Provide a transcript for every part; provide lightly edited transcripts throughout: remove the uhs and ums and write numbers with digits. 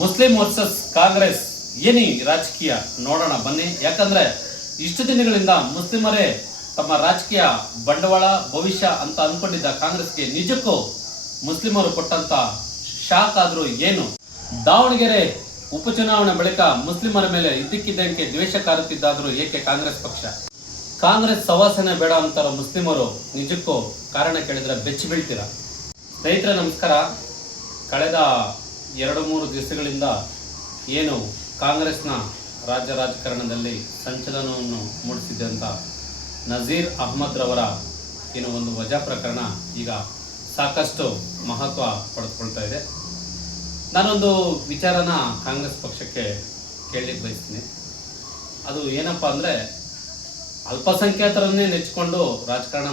Muslim versus Congress ಏನಿ ರಾಜಕೀಯ ನೋಡೋಣ ಬನ್ನಿ. ಯಾಕಂದ್ರೆ ಇಷ್ಟು ದಿನಗಳಿಂದ ಮುಸ್ಲಿಮರೇ ತಮ್ಮ ರಾಜಕೀಯ ಬಂಡವಾಳ ಭವಿಷ್ಯ ಅಂತ ಅನ್ಕೊಂಡಿದ್ದ ಕಾಂಗ್ರೆಸ್ಗೆ ನಿಜಕ್ಕೂ ಮುಸ್ಲಿಮರು ಕೊಟ್ಟಂತ ಶಾಕ್ ಆದ್ರೂ ಏನು? ದಾವಣಗೆರೆ ಉಪಚುನಾವಣೆ ಬಳಿಕ ಮುಸ್ಲಿಮರ ಮೇಲೆ ಇದ್ದಕ್ಕಿದ್ದಂತೆ ದ್ವೇಷ ಕಾರುತ್ತಿದ್ದಾದ್ರೂ ಏಕೆ ಕಾಂಗ್ರೆಸ್ ಪಕ್ಷ? ಕಾಂಗ್ರೆಸ್ ಸವಾಸನೆ ಬೇಡ ಅಂತಾರ ಮುಸ್ಲಿಮರು. ನಿಜಕ್ಕೂ ಕಾರಣ ಕೇಳಿದ್ರೆ ಬೆಚ್ಚಿ ಬೀಳ್ತೀರಾ? ಸ್ನೇಹಿತರೆ ನಮಸ್ಕಾರ. ಕಳೆದ 2-3 ದಿವಸಗಳಿಂದ ಏನು ಕಾಂಗ್ರೆಸ್ನ ರಾಜ್ಯ ರಾಜಕಾರಣದಲ್ಲಿ ಸಂಚಲನವನ್ನು ಮೂಡಿಸಿದ್ದಂಥ ನಜೀರ್ ಅಹ್ಮದ್ ರವರ ಏನು ಒಂದು ವಜಾ ಪ್ರಕರಣ ಈಗ ಸಾಕಷ್ಟು ಮಹತ್ವ ಪಡೆದುಕೊಳ್ತಾ ಇದೆ. ನಾನೊಂದು ವಿಚಾರನ ಕಾಂಗ್ರೆಸ್ ಪಕ್ಷಕ್ಕೆ ಕೇಳಲಿಕ್ಕೆ ಬಯಸ್ತೀನಿ. ಅದು ಏನಪ್ಪ ಅಂದರೆ, ಅಲ್ಪಸಂಖ್ಯಾತರನ್ನೇ ನೆಚ್ಚಿಕೊಂಡು ರಾಜಕಾರಣ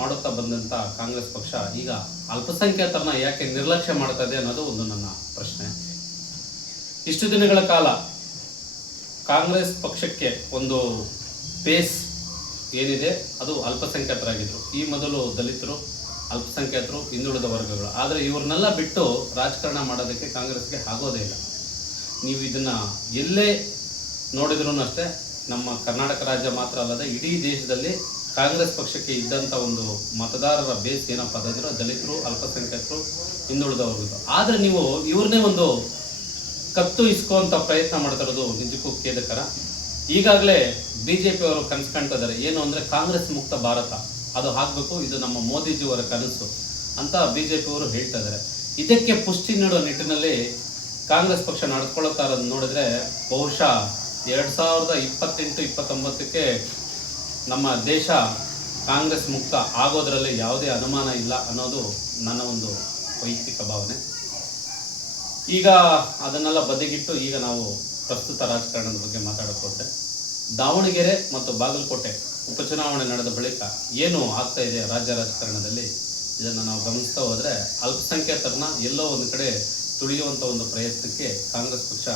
ಮಾಡುತ್ತಾ ಬಂದಂಥ ಕಾಂಗ್ರೆಸ್ ಪಕ್ಷ ಈಗ ಅಲ್ಪಸಂಖ್ಯಾತರನ್ನ ಯಾಕೆ ನಿರ್ಲಕ್ಷ್ಯ ಮಾಡ್ತಾ ಇದೆ ಅನ್ನೋದು ಒಂದು ನನ್ನ ಪ್ರಶ್ನೆ. ಇಷ್ಟು ದಿನಗಳ ಕಾಲ ಕಾಂಗ್ರೆಸ್ ಪಕ್ಷಕ್ಕೆ ಒಂದು ಬೇಸ್ ಏನಿದೆ ಅದು ಅಲ್ಪಸಂಖ್ಯಾತರಾಗಿದ್ರು. ಈ ಮೊದಲು ದಲಿತರು, ಅಲ್ಪಸಂಖ್ಯಾತರು, ಹಿಂದುಳಿದ ವರ್ಗಗಳು. ಆದರೆ ಇವ್ರನ್ನೆಲ್ಲ ಬಿಟ್ಟು ರಾಜಕಾರಣ ಮಾಡೋದಕ್ಕೆ ಕಾಂಗ್ರೆಸ್ಗೆ ಆಗೋದೇ ಇಲ್ಲ. ನೀವು ಇದನ್ನ ಎಲ್ಲೇ ನೋಡಿದ್ರೂ ಅಷ್ಟೇ, ನಮ್ಮ ಕರ್ನಾಟಕ ರಾಜ್ಯ ಮಾತ್ರ ಅಲ್ಲದೆ ಇಡೀ ದೇಶದಲ್ಲಿ ಕಾಂಗ್ರೆಸ್ ಪಕ್ಷಕ್ಕೆ ಇದ್ದಂಥ ಒಂದು ಮತದಾರರ ಬೇಸ್ ಏನಪ್ಪ ಅಂದ್ರೆ ದಲಿತರು, ಅಲ್ಪಸಂಖ್ಯಾತರು, ಹಿಂದುಳಿದ ವರ್ಗಗಳು. ಆದರೆ ನೀವು ಇವ್ರನ್ನೇ ಒಂದು ಕತ್ತು ಇಸ್ಕುವಂತ ಪ್ರಯತ್ನ ಮಾಡ್ತಿರೋದು ನಿಜಕ್ಕೂ ಖೇದಕರ. ಈಗಾಗಲೇ ಬಿಜೆಪಿ ಅವರು ಕನಸು ಕಾಣ್ತಾ ಇದ್ದಾರೆ. ಏನು ಅಂದ್ರೆ ಕಾಂಗ್ರೆಸ್ ಮುಕ್ತ ಭಾರತ ಅದು ಆಗ್ಬೇಕು, ಇದು ನಮ್ಮ ಮೋದಿಜಿಯವರ ಕನಸು ಅಂತ ಬಿಜೆಪಿ ಅವರು ಹೇಳ್ತಾ ಇದ್ದಾರೆ. ಇದಕ್ಕೆ ಪುಷ್ಟಿ ನೀಡುವ ನಿಟ್ಟಿನಲ್ಲಿ ಕಾಂಗ್ರೆಸ್ ಪಕ್ಷ ನಡೆದುಕೊಳ್ಳುತ್ತಾ ಇರೋದು ನೋಡಿದ್ರೆ ಬಹುಶಃ 2028-29ಕ್ಕೆ ನಮ್ಮ ದೇಶ ಕಾಂಗ್ರೆಸ್ ಮುಕ್ತ ಆಗೋದ್ರಲ್ಲಿ ಯಾವುದೇ ಅನುಮಾನ ಇಲ್ಲ ಅನ್ನೋದು ನನ್ನ ಒಂದು ವೈಯಕ್ತಿಕ ಭಾವನೆ. ಈಗ ಅದನ್ನೆಲ್ಲ ಬದಿಗಿಟ್ಟು ಈಗ ನಾವು ಪ್ರಸ್ತುತ ರಾಜಕಾರಣದ ಬಗ್ಗೆ ಮಾತಾಡೋಕೆ ದಾವಣಗೆರೆ ಮತ್ತು ಬಾಗಲಕೋಟೆ ಉಪಚುನಾವಣೆ ನಡೆದ ಬಳಿಕ ಏನು ಆಗ್ತಾ ಇದೆ ರಾಜ್ಯ ರಾಜಕಾರಣದಲ್ಲಿ, ಇದನ್ನು ನಾವು ಗಮನಿಸ್ತಾ ಹೋದ್ರೆ ಅಲ್ಪಸಂಖ್ಯಾತರನ್ನ ಎಲ್ಲೋ ಒಂದು ಕಡೆ ತುಳಿಯುವಂಥ ಒಂದು ಪ್ರಯತ್ನಕ್ಕೆ ಕಾಂಗ್ರೆಸ್ ಪಕ್ಷ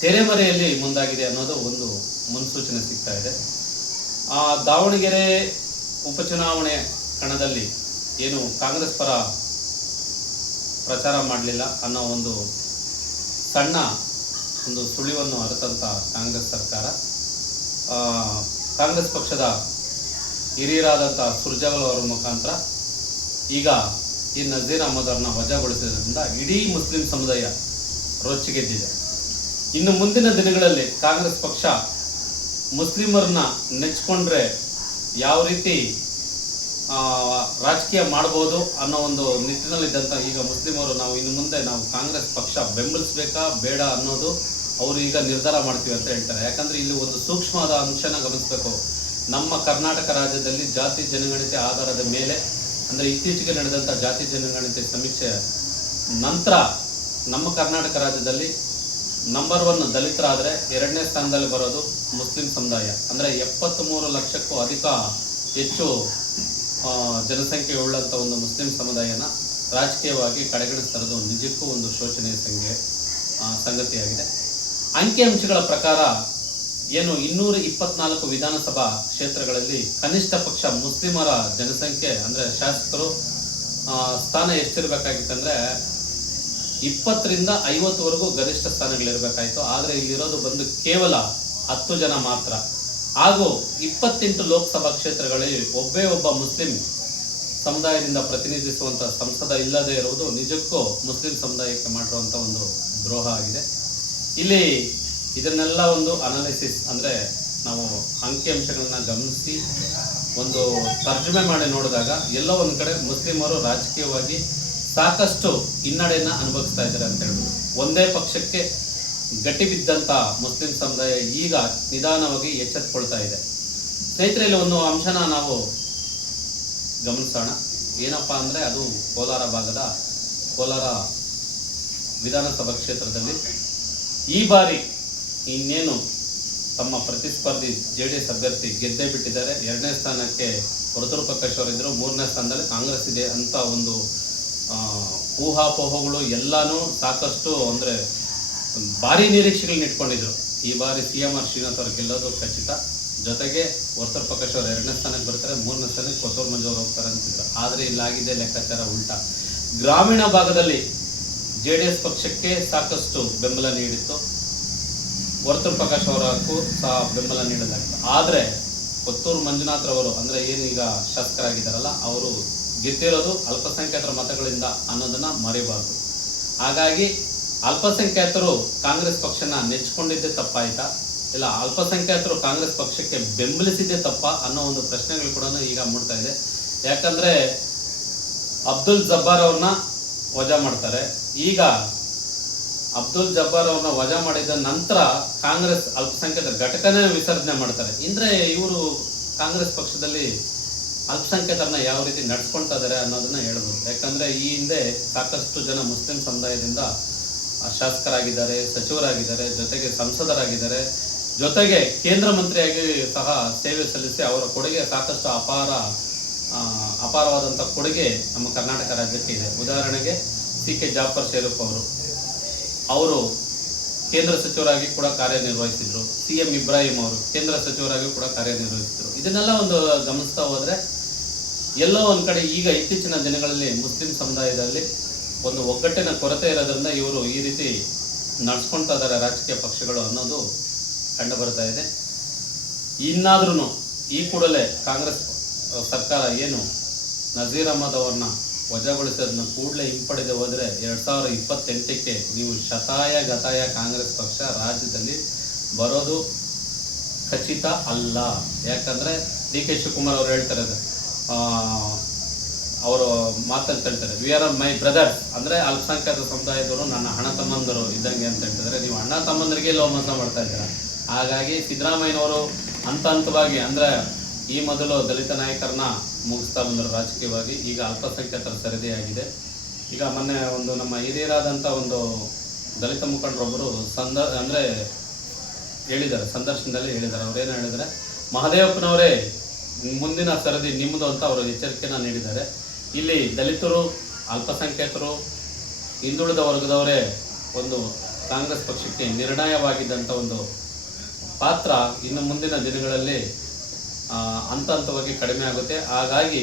ತೆರೆಮರೆಯಲ್ಲಿ ಮುಂದಾಗಿದೆ ಅನ್ನೋದು ಒಂದು ಮುನ್ಸೂಚನೆ ಸಿಗ್ತಾ ಇದೆ. ಆ ದಾವಣಗೆರೆ ಉಪಚುನಾವಣೆ ಕಣದಲ್ಲಿ ಏನು ಕಾಂಗ್ರೆಸ್ ಪರ ಪ್ರಚಾರ ಮಾಡಲಿಲ್ಲ ಅನ್ನೋ ಒಂದು ಸಣ್ಣ ಒಂದು ಸುಳಿವನ್ನು ಅರಿತಂತ ಕಾಂಗ್ರೆಸ್ ಸರ್ಕಾರ ಕಾಂಗ್ರೆಸ್ ಪಕ್ಷದ ಹಿರಿಯರಾದಂಥ ಸುರ್ಜೇವಾಲಾ ಅವರ ಮುಖಾಂತರ ಈಗ ಈ ನಜೀರ್ ಅಹ್ಮದ್ ಅವರನ್ನ ವಜಾಗೊಳಿಸಿದ್ರಿಂದ ಇಡೀ ಮುಸ್ಲಿಂ ಸಮುದಾಯ ರೊಚ್ಚಿಗೆದ್ದಿದೆ. ಇನ್ನು ಮುಂದಿನ ದಿನಗಳಲ್ಲಿ ಕಾಂಗ್ರೆಸ್ ಪಕ್ಷ ಮುಸ್ಲಿಮರನ್ನ ನೆಚ್ಕೊಂಡ್ರೆ ಯಾವ ರೀತಿ ರಾಜಕೀಯ ಮಾಡಬಹುದು ಅನ್ನೋ ಒಂದು ನಿಟ್ಟಿನಲ್ಲಿದ್ದಂಥ ಈಗ ಮುಸ್ಲಿಮರು ಇನ್ನು ಮುಂದೆ ನಾವು ಕಾಂಗ್ರೆಸ್ ಪಕ್ಷ ಬೆಂಬಲಿಸಬೇಕಾ ಬೇಡ ಅನ್ನೋದು ಅವರು ಈಗ ನಿರ್ಧಾರ ಮಾಡ್ತೀವಿ ಅಂತ ಹೇಳ್ತಾರೆ. ಯಾಕಂದ್ರೆ ಇಲ್ಲಿ ಒಂದು ಸೂಕ್ಷ್ಮವಾದ ಅಂಶನ ಗಮನಿಸಬೇಕು. ನಮ್ಮ ಕರ್ನಾಟಕ ರಾಜ್ಯದಲ್ಲಿ ಜಾತಿ ಜನಗಣತಿ ಆಧಾರದ ಮೇಲೆ ಅಂದ್ರೆ ಇತ್ತೀಚೆಗೆ ನಡೆದಂಥ ಜಾತಿ ಜನಗಣತಿ ಸಮೀಕ್ಷೆ ನಂತರ ನಮ್ಮ ಕರ್ನಾಟಕ ರಾಜ್ಯದಲ್ಲಿ ನಂಬರ್ 1 ದಲಿತರಾದರೆ 2ನೇ ಸ್ಥಾನದಲ್ಲಿ ಬರೋದು ಮುಸ್ಲಿಂ ಸಮುದಾಯ. ಅಂದರೆ 73 ಲಕ್ಷಕ್ಕೂ ಹೆಚ್ಚು ಜನಸಂಖ್ಯೆ ಉಳ್ಳಂಥ ಒಂದು ಮುಸ್ಲಿಂ ಸಮುದಾಯನ ರಾಜಕೀಯವಾಗಿ ಕಡೆಗಣಿಸ್ತಿರೋದು ನಿಜಕ್ಕೂ ಒಂದು ಶೋಚನೀಯ ಸಂಗತಿಯಾಗಿದೆ. ಅಂಕಿಅಂಶಗಳ ಪ್ರಕಾರ ಏನು 224 ವಿಧಾನಸಭಾ ಕ್ಷೇತ್ರಗಳಲ್ಲಿ ಕನಿಷ್ಠ ಪಕ್ಷ ಮುಸ್ಲಿಮರ ಜನಸಂಖ್ಯೆ ಅಂದರೆ ಶಾಸಕರು ಸ್ಥಾನ ಎಷ್ಟಿರಬೇಕಾಗಿತ್ತಂದ್ರೆ 20ರಿಂದ 50ವರೆಗೂ ಗರಿಷ್ಠ ಸ್ಥಾನಗಳಿರಬೇಕಾಯಿತು. ಆದರೆ ಇಲ್ಲಿರೋದು ಬಂದು ಕೇವಲ 10 ಜನ ಮಾತ್ರ. ಹಾಗೂ 28 ಲೋಕಸಭಾ ಕ್ಷೇತ್ರಗಳಲ್ಲಿ ಒಬ್ಬ ಮುಸ್ಲಿಂ ಸಮುದಾಯದಿಂದ ಪ್ರತಿನಿಧಿಸುವಂತ ಸಂಸದ ಇಲ್ಲದೆ ಇರುವುದು ನಿಜಕ್ಕೂ ಮುಸ್ಲಿಂ ಸಮುದಾಯಕ್ಕೆ ಮಾಡಿರುವಂತ ಒಂದು ದ್ರೋಹ ಆಗಿದೆ. ಇಲ್ಲಿ ಇದನ್ನೆಲ್ಲ ಒಂದು ಅನಾಲಿಸಿಸ್ ಅಂದ್ರೆ ನಾವು ಅಂಕಿಅಂಶಗಳನ್ನ ಗಮನಿಸಿ ಒಂದು ತರ್ಜುಮೆ ಮಾಡಿ ನೋಡಿದಾಗ ಎಲ್ಲೋ ಒಂದು ಕಡೆ ಮುಸ್ಲಿಮರು ರಾಜಕೀಯವಾಗಿ ಸಾಕಷ್ಟು ಹಿನ್ನಡೆಯನ್ನ ಅನುಭವಿಸ್ತಾ ಇದ್ದಾರೆ ಅಂತ ಹೇಳ್ಬೋದು. ಒಂದೇ ಪಕ್ಷಕ್ಕೆ ಗಟ್ಟಿ ಬಿದ್ದಂತ ಮುಸ್ಲಿಂ ಸಮುದಾಯ ಈಗ ನಿಧಾನವಾಗಿ ಎಚ್ಚೆತ್ತುಕೊಳ್ತಾ ಇದೆ. ಸ್ನೇಹಿತರಲ್ಲಿ ಒಂದು ಅಂಶನ ನಾವು ಗಮನಿಸೋಣ. ಏನಪ್ಪಾ ಅಂದ್ರೆ ಅದು ಕೋಲಾರ ವಿಧಾನಸಭಾ ಕ್ಷೇತ್ರದಲ್ಲಿ ಈ ಬಾರಿ ಇನ್ನೇನು ತಮ್ಮ ಪ್ರತಿಸ್ಪರ್ಧಿ JDS ಅಭ್ಯರ್ಥಿ ಗೆದ್ದೇ ಬಿಟ್ಟಿದ್ದಾರೆ. 2ನೇ ಸ್ಥಾನಕ್ಕೆ ವರದರು ಪ್ರಕಾಶ್ ಅವರಿದ್ರು, 3ನೇ ಸ್ಥಾನದಲ್ಲಿ ಕಾಂಗ್ರೆಸ್ ಇದೆ ಅಂತ ಒಂದು ಊಹಾಪೋಹಗಳು ಎಲ್ಲಾನು ಸಾಕಷ್ಟು ಅಂದ್ರೆ ಭಾರಿ ನಿರೀಕ್ಷೆಗಳನ್ನ ಇಟ್ಕೊಂಡಿದ್ರು. ಈ ಬಾರಿ CM ಶ್ರೀನಾಥ್ ಅವರು ಗೆಲ್ಲೋದು ಖಚಿತ. ಜೊತೆಗೆ ವರ್ತೂರ್ ಪ್ರಕಾಶ್ ಅವರು 2ನೇ ಸ್ಥಾನಕ್ಕೆ ಬರ್ತಾರೆ, 3ನೇ ಸ್ಥಾನಕ್ಕೆ ಕೊತ್ತೂರು ಮಂಜು ಅವರು ಹೋಗ್ತಾರೆ ಅಂತಿದ್ರು. ಆದರೆ ಇಲ್ಲಾಗಿದೆ ಲೆಕ್ಕಾಚಾರ ಉಲ್ಟಾ. ಗ್ರಾಮೀಣ ಭಾಗದಲ್ಲಿ JDS ಪಕ್ಷಕ್ಕೆ ಸಾಕಷ್ಟು ಬೆಂಬಲ ನೀಡಿತ್ತು. ವರ್ತೂರ್ ಪ್ರಕಾಶ್ ಅವರಕ್ಕೂ ಸಹ ಬೆಂಬಲ ನೀಡಲಾಗಿತ್ತು. ಆದರೆ ಕೊತ್ತೂರು ಮಂಜುನಾಥ್ ರವರು ಅಂದರೆ ಏನೀಗ ಶಾಸಕರಾಗಿದ್ದಾರಲ್ಲ, ಅವರು ಗೆದ್ದಿರೋದು ಅಲ್ಪಸಂಖ್ಯಾತರ ಮತಗಳಿಂದ ಅನ್ನೋದನ್ನ ಮರಿಬಾರ್ದು. ಹಾಗಾಗಿ ಅಲ್ಪಸಂಖ್ಯಾತರು ಕಾಂಗ್ರೆಸ್ ಪಕ್ಷನ ನೆಚ್ಚಿಕೊಂಡಿದ್ದೇ ತಪ್ಪಾಯ್ತಾ, ಇಲ್ಲ ಅಲ್ಪಸಂಖ್ಯಾತರು ಕಾಂಗ್ರೆಸ್ ಪಕ್ಷಕ್ಕೆ ಬೆಂಬಲಿಸಿದ್ದೇ ತಪ್ಪ ಅನ್ನೋ ಒಂದು ಪ್ರಶ್ನೆಗಳು ಕೂಡ ಈಗ ಮೂಡ್ತಾ ಇದೆ. ಯಾಕಂದ್ರೆ ಅಬ್ದುಲ್ ಜಬ್ಬಾರ್ ಅವ್ರನ್ನ ವಜಾ ಮಾಡ್ತಾರೆ. ಈಗ ಅಬ್ದುಲ್ ಜಬ್ಬಾರ್ ಅವ್ರನ್ನ ವಜಾ ಮಾಡಿದ ನಂತರ ಕಾಂಗ್ರೆಸ್ ಅಲ್ಪಸಂಖ್ಯಾತರ ಘಟಕನೇ ವಿಸರ್ಜನೆ ಮಾಡ್ತಾರೆ. ಅಂದ್ರೆ ಇವರು ಕಾಂಗ್ರೆಸ್ ಪಕ್ಷದಲ್ಲಿ ಅಲ್ಪಸಂಖ್ಯಾತರನ್ನ ಯಾವ ರೀತಿ ನಡ್ಸ್ಕೊಳ್ತಾ ಇದಾರೆ ಅನ್ನೋದನ್ನ ಹೇಳ್ಬೋದು. ಯಾಕಂದ್ರೆ ಈ ಹಿಂದೆ ಸಾಕಷ್ಟು ಜನ ಮುಸ್ಲಿಂ ಸಮುದಾಯದಿಂದ ಶಾಸಕರಾಗಿದ್ದಾರೆ, ಸಚಿವರಾಗಿದ್ದಾರೆ, ಜೊತೆಗೆ ಸಂಸದರಾಗಿದ್ದಾರೆ, ಜೊತೆಗೆ ಕೇಂದ್ರ ಮಂತ್ರಿಯಾಗಿ ಸಹ ಸೇವೆ ಸಲ್ಲಿಸಿ ಅವರ ಕೊಡುಗೆ ಸಾಕಷ್ಟು ಅಪಾರವಾದಂಥ ಕೊಡುಗೆ ನಮ್ಮ ಕರ್ನಾಟಕ ರಾಜ್ಯಕ್ಕೆ ಇದೆ. ಉದಾಹರಣೆಗೆ CK ಜಾಫರ್ ಶರೀಫ್ ಅವರು ಕೇಂದ್ರ ಸಚಿವರಾಗಿ ಕೂಡ ಕಾರ್ಯನಿರ್ವಹಿಸಿದ್ರು. CM ಇಬ್ರಾಹಿಂ ಅವರು ಕೇಂದ್ರ ಸಚಿವರಾಗಿ ಕೂಡ ಕಾರ್ಯನಿರ್ವಹಿಸಿದ್ರು. ಇದನ್ನೆಲ್ಲ ಒಂದು ಗಮನಿಸ್ತಾ ಹೋದ್ರೆ ಎಲ್ಲೋ ಒಂದ್ ಕಡೆ ಈಗ ಇತ್ತೀಚಿನ ದಿನಗಳಲ್ಲಿ ಮುಸ್ಲಿಂ ಸಮುದಾಯದಲ್ಲಿ ಒಂದು ಒಗ್ಗಟ್ಟಿನ ಕೊರತೆ ಇರೋದ್ರಿಂದ ಇವರು ಈ ರೀತಿ ನಡ್ಸ್ಕೊಳ್ತಾ ಇದ್ದಾರೆ ರಾಜಕೀಯ ಪಕ್ಷಗಳು ಅನ್ನೋದು ಕಂಡು ಬರ್ತಾ ಇದೆ. ಇನ್ನಾದ್ರೂ ಈ ಕೂಡಲೇ ಕಾಂಗ್ರೆಸ್ ಸರ್ಕಾರ ಏನು ನಜೀರ್ ಅಹಮದ್ ಅವ್ರನ್ನ ವಜಾಗೊಳಿಸೋದನ್ನ ಕೂಡಲೇ ಹಿಂಪಡೆದು ಹೋದ್ರೆ 2028ಕ್ಕೆ ನೀವು ಶತಾಯ ಗತಾಯ ಕಾಂಗ್ರೆಸ್ ಪಕ್ಷ ರಾಜ್ಯದಲ್ಲಿ ಬರೋದು ಖಚಿತ ಅಲ್ಲ. ಯಾಕಂದ್ರೆ DK ಶಿವಕುಮಾರ್ ಅವರು ಹೇಳ್ತಾರೆ, ಅವರು ಮಾತಲ್ಲಿ ಹೇಳ್ತಾರೆ, ವಿ ಆರ್ ಮೈ ಬ್ರದರ್ಸ್, ಅಂದ್ರೆ ಅಲ್ಪಸಂಖ್ಯಾತ ಸಮುದಾಯದವರು ನನ್ನ ಅಣ್ಣ ತಮ್ಮಂದರು ಇದ್ದಂಗೆ ಅಂತ ಹೇಳ್ತಿದ್ರೆ, ನೀವು ಅಣ್ಣ ತಮ್ಮಂದರಿಗೆ ಮೋಸ ಮಾಡ್ತಾ ಇದ್ದೀರಾ. ಹಾಗಾಗಿ ಸಿದ್ದರಾಮಯ್ಯನವರು ಹಂತವಾಗಿ ಅಂದ್ರೆ ಈ ಮೊದಲು ದಲಿತ ನಾಯಕರನ್ನ ಮುಗಿಸ್ತಾ ಬಂದರು ರಾಜಕೀಯವಾಗಿ, ಈಗ ಅಲ್ಪಸಂಖ್ಯಾತರ ಸರದಿಯಾಗಿದೆ. ಈಗ ಮೊನ್ನೆ ಒಂದು ನಮ್ಮ ಹಿರಿಯರಾದಂಥ ಒಂದು ದಲಿತ ಮುಖಂಡರೊಬ್ಬರು ಅಂದ್ರೆ ಹೇಳಿದ್ದಾರೆ, ಸಂದರ್ಶನದಲ್ಲಿ ಹೇಳಿದ್ದಾರೆ. ಅವ್ರೇನು ಹೇಳಿದ್ದಾರೆ, ಮಹದೇವಪ್ಪನವರೇ ಮುಂದಿನ ಸರದಿ ನಿಮ್ಮದು ಅಂತ ಅವರು ಎಚ್ಚರಿಕೆನ ನೀಡಿದ್ದಾರೆ. ಇಲ್ಲಿ ದಲಿತರು, ಅಲ್ಪಸಂಖ್ಯಾತರು, ಹಿಂದುಳಿದ ವರ್ಗದವರೇ ಒಂದು ಕಾಂಗ್ರೆಸ್ ಪಕ್ಷಕ್ಕೆ ನಿರ್ಣಯವಾಗಿದ್ದಂಥ ಒಂದು ಪಾತ್ರ ಇನ್ನು ಮುಂದಿನ ದಿನಗಳಲ್ಲಿ ಹಂತವಾಗಿ ಕಡಿಮೆ ಆಗುತ್ತೆ. ಹಾಗಾಗಿ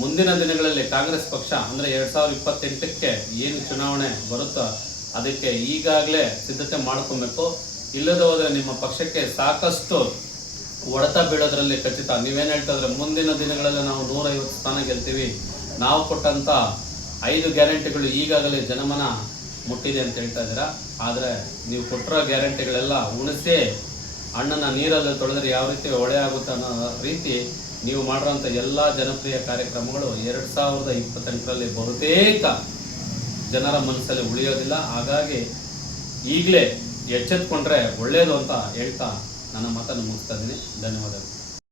ಮುಂದಿನ ದಿನಗಳಲ್ಲಿ ಕಾಂಗ್ರೆಸ್ ಪಕ್ಷ ಅಂದರೆ 2028ಕ್ಕೆ ಏನು ಚುನಾವಣೆ ಬರುತ್ತೋ ಅದಕ್ಕೆ ಈಗಾಗಲೇ ಸಿದ್ಧತೆ ಮಾಡ್ಕೊಬೇಕು. ಇಲ್ಲದೆ ಹೋದರೆ ನಿಮ್ಮ ಪಕ್ಷಕ್ಕೆ ಸಾಕಷ್ಟು ಹೊಡೆತ ಬೀಳೋದ್ರಲ್ಲಿ ಖಚಿತ. ನೀವೇನು ಹೇಳ್ತಾ ಇದ್ರೆ ಮುಂದಿನ ದಿನಗಳಲ್ಲಿ ನಾವು 150 ಸ್ಥಾನ ಗೆಲ್ತೀವಿ, ನಾವು ಕೊಟ್ಟಂತ 5 ಗ್ಯಾರಂಟಿಗಳು ಈಗಾಗಲೇ ಜನಮನ ಮುಟ್ಟಿದೆ ಅಂತ ಹೇಳ್ತಾ ಇದ್ದೀರಾ. ಆದರೆ ನೀವು ಕೊಟ್ಟಿರೋ ಗ್ಯಾರಂಟಿಗಳೆಲ್ಲ ಉಣಿಸಿ ಹಣ್ಣನ್ನ ನೀರಲ್ಲಿ ತೊಳೆದ್ರೆ ಯಾವ ರೀತಿ ಹೊಳೆ ಆಗುತ್ತೆ ಅನ್ನೋ ರೀತಿ ನೀವು ಮಾಡಿರೋಂಥ ಎಲ್ಲ ಜನಪ್ರಿಯ ಕಾರ್ಯಕ್ರಮಗಳು 2028ರಲ್ಲಿ ಬಹುತೇಕ ಜನರ ಮನಸ್ಸಲ್ಲಿ ಉಳಿಯೋದಿಲ್ಲ. ಹಾಗಾಗಿ ಈಗಲೇ ಎಚ್ಚೆತ್ಕೊಂಡ್ರೆ ಒಳ್ಳೆಯದು ಅಂತ ಹೇಳ್ತಾ ನನ್ನ ಮಾತನ್ನು ಮುಗಿಸ್ತಾ ಇದ್ದೀನಿ. ಧನ್ಯವಾದಗಳು.